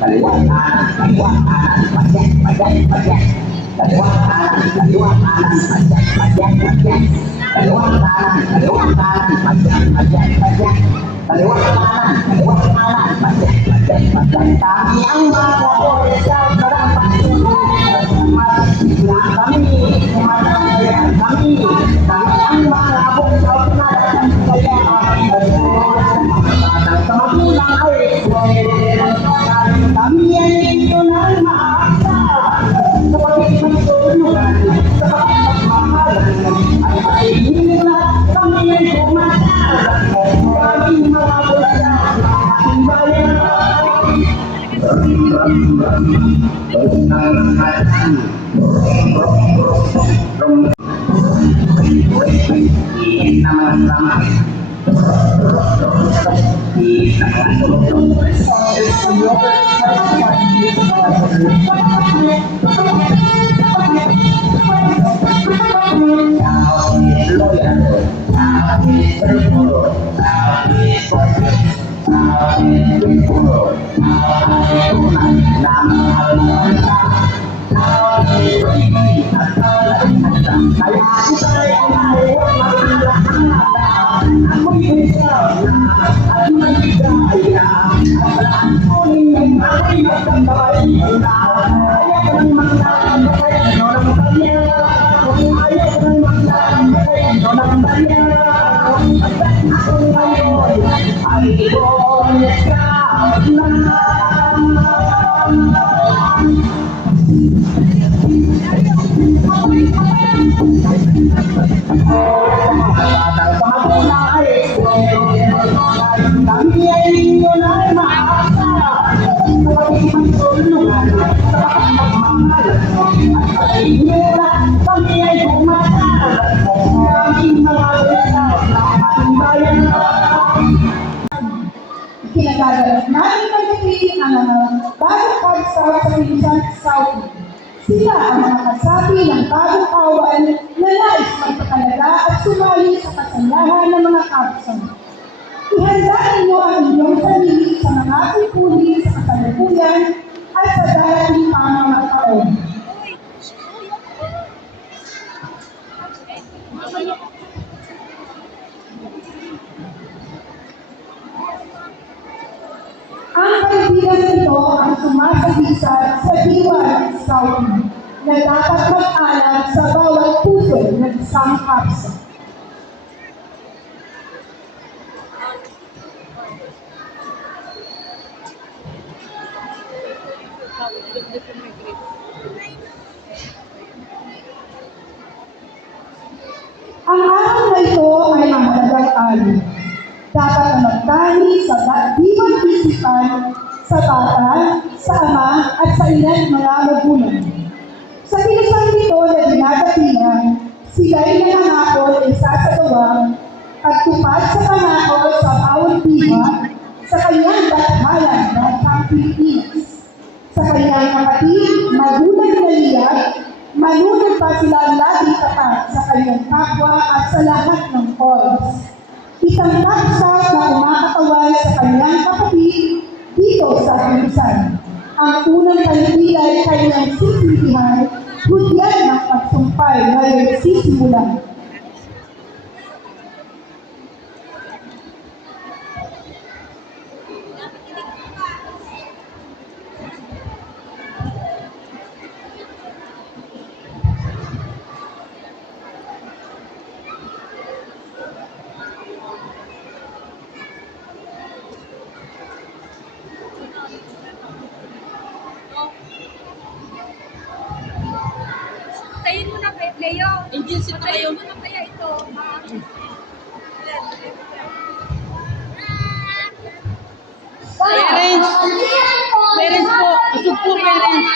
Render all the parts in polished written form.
kaliwa kanan, pajak, pajak, pajak. Kaliwa kanan, pajak, pajak, pajak. Kaliwa kanan, pajak, pajak, pajak. Kaliwa kanan, pajak, pajak, pajak. Kami ang mga desa keramat nah kami ang mga bungsa na kaya kamagulang ay kami ay dito na maasa sa pagkakatulungan sa pagmamahalan ay paihila kami ay pumasal kami mga bungsa na ating bayan Kinagagalap namin pagdating ang bagong pagsawa sa Pilipinas South. Sila ang mga kasapi ng bagong kawan na nais magpakalaga at sumali sa kasanyahan ng mga kapsan. Ihanda ninyo ang inyong sarili sa mga tungkulin sa kasalukuyan at sa darating pang mga taon. Ang kaibigan nito ang sumasabisa sa diwa ng Scouting na dapat mag-alam sa bawat puso ng isang kapsa. Ang araw na ito ay ang mahalagang araw. Dapat na magtani sa diwang isipan sa bata, sa ama, at sa ilang mga magulang. Sa pinasang ito na dinadatihan, sila ay nangangako na isasagawa at tupad sa pangako sa bawat diwa sa kanyang bathalan ng Pilipinas. Sa kanyang kapatid, magulang na liyak, manunod pa sila lagi tapat sa kanyang kapwa at sa lahat ng oras. Isang kapsa na kumakatawan sa kanyang kapatid dito sa Pilipinas. Ang unang kaibigan ay kanyang sisisihan, hudyan ng pagsumpay ngayon sisimulan. Tayin mo na kay Leo. Agency na kayo. Tayin mo na kaya ito. Parents! Parents po! Usog po, parents!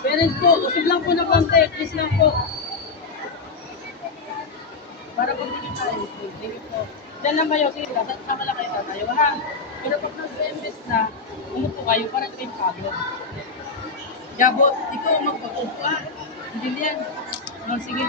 Parents po, usog lang po ng konti. Please lang po. Para po hindi tayo. Thank you po. Diyan lang kayo. Sige, sama lang kayo tayo. Ha? Pero pag nag-invest na, umupo kayo para kayo pagod. Gabo, ikaw ang magpapupo ha. Hindi yan. Oh, sige.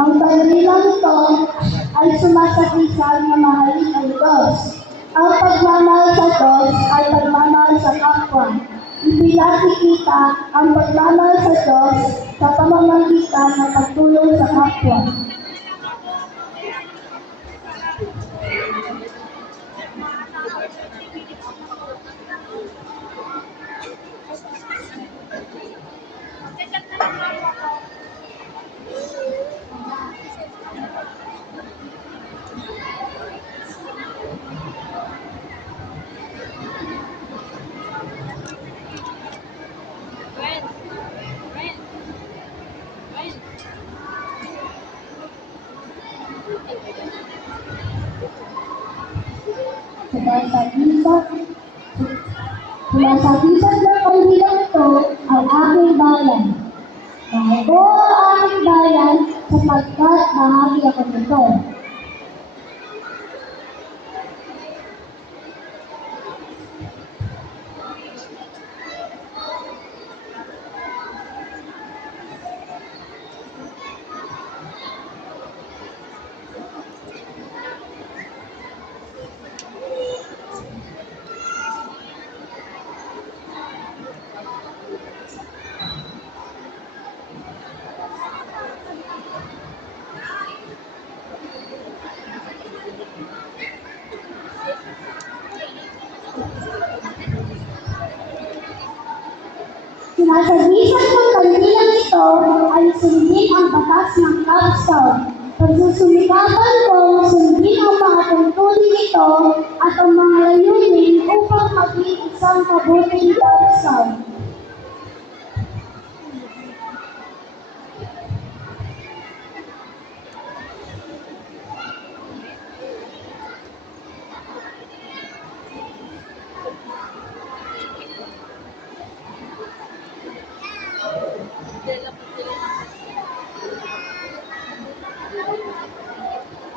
Ang bandilang ito ay sumasakisal na mahalin ang Diyos. Ang pagmamahal sa Diyos ay pagmamahal sa kapwa. Ipinakikita ang pagmamahal sa Diyos sa pamamagitan ng pagtulong sa kapwa. Sumasagisag ng kandilang ito ang aking bayan. Dahil ko ang aking bayan sapagkat bahagi ako nito. Sinasagisag ng kandilang ito ay sundin ang batas ng Kapsaw. Pagsusumikapan kong sundin ang mga tungkulin ito at ang mga layunin upang maging isang mabuting Kapsaw.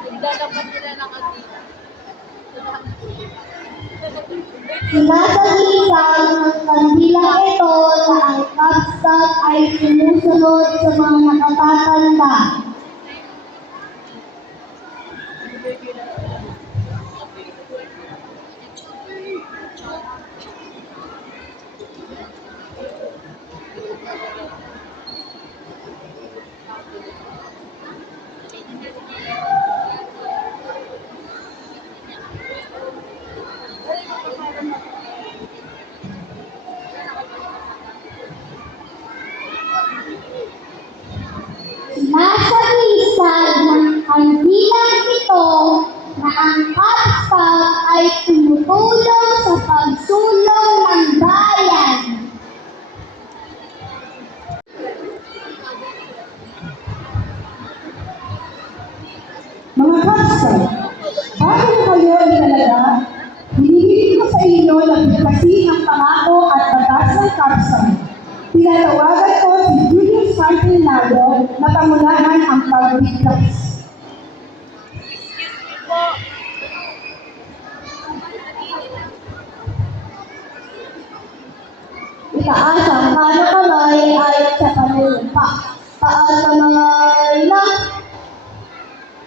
Nagdalapan nila ng kanila. Sinasagisag ng kandilang ito na ang Kapsaw ay sumusunod sa mga nakatatanda. Sinasagisag ng kandilang ito na ang Kapsaw ay tumutulong sa pagsulong ng bayan. Mga Kapsaw, bago kayo inalaga, hinihiling ko sa inyo na bigkasin ang pangako at batas ng Kapsaw. Tinatawagan ko si Julius Martinado na pamunahan ang pagbigkas. Itaas ang kanang kamay ay sa panunumpa. Taas ang mga ina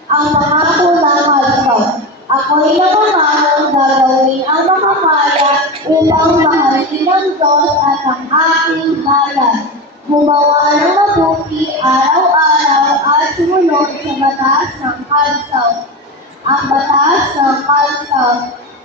ang pangako ng Kapsaw. Ako'y nakamanong gagawin ang makakaya upang mahalin ang Diyos at ang aking bayan. Gumawa ng mabuti araw-araw at sumunod sa batas ng Kapsaw. Ang batas ng Kapsaw.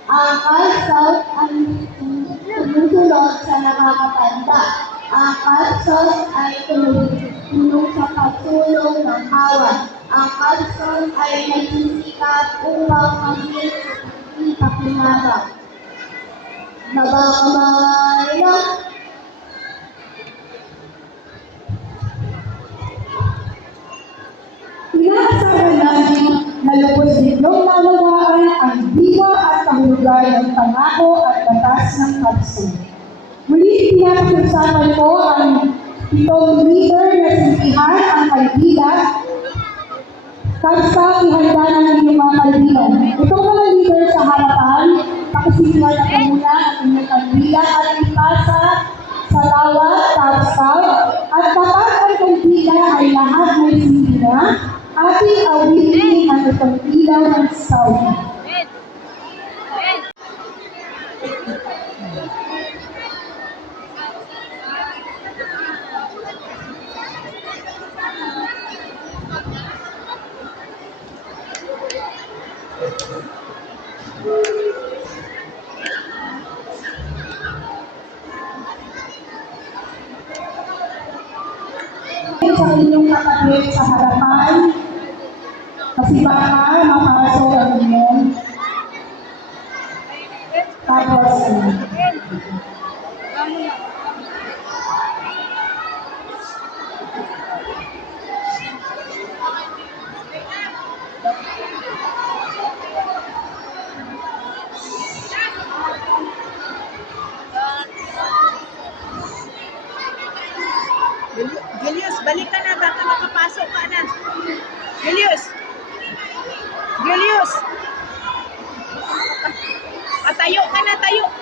Ang Kapsaw ay sumusunod sa nakakatanda. Ang Kapsaw ay tumulong sa pagsulong ng kawan. Ang Kapsaw ay nagsisikap upang maging ipakinabangan. Nabakamay na. Inaasahan natin na lubos ninyong lalawaan ang diwa at kahulugan ng pangako at batas ng paso. Muli, pinapag-usapan ko ang pitong leader na sintihan ang kaibigan. Kansa, ihanda ng inyong mga kaibigan. Itong mga leader sa harapan, pakisimulan na muna ang inyong kaibigan at ipasa sa bawat kapsaw. At kapag ang kaibigan ay lahat may sintina, ating awitin ang itong ilaw ng Saudi. Sa inyong kakabit sa harapan, kasi baka mapasok ang inyong tapos Julius, balik ka na, baka makapasok ka na. Julius! Julius! Tayo ka na, tayo!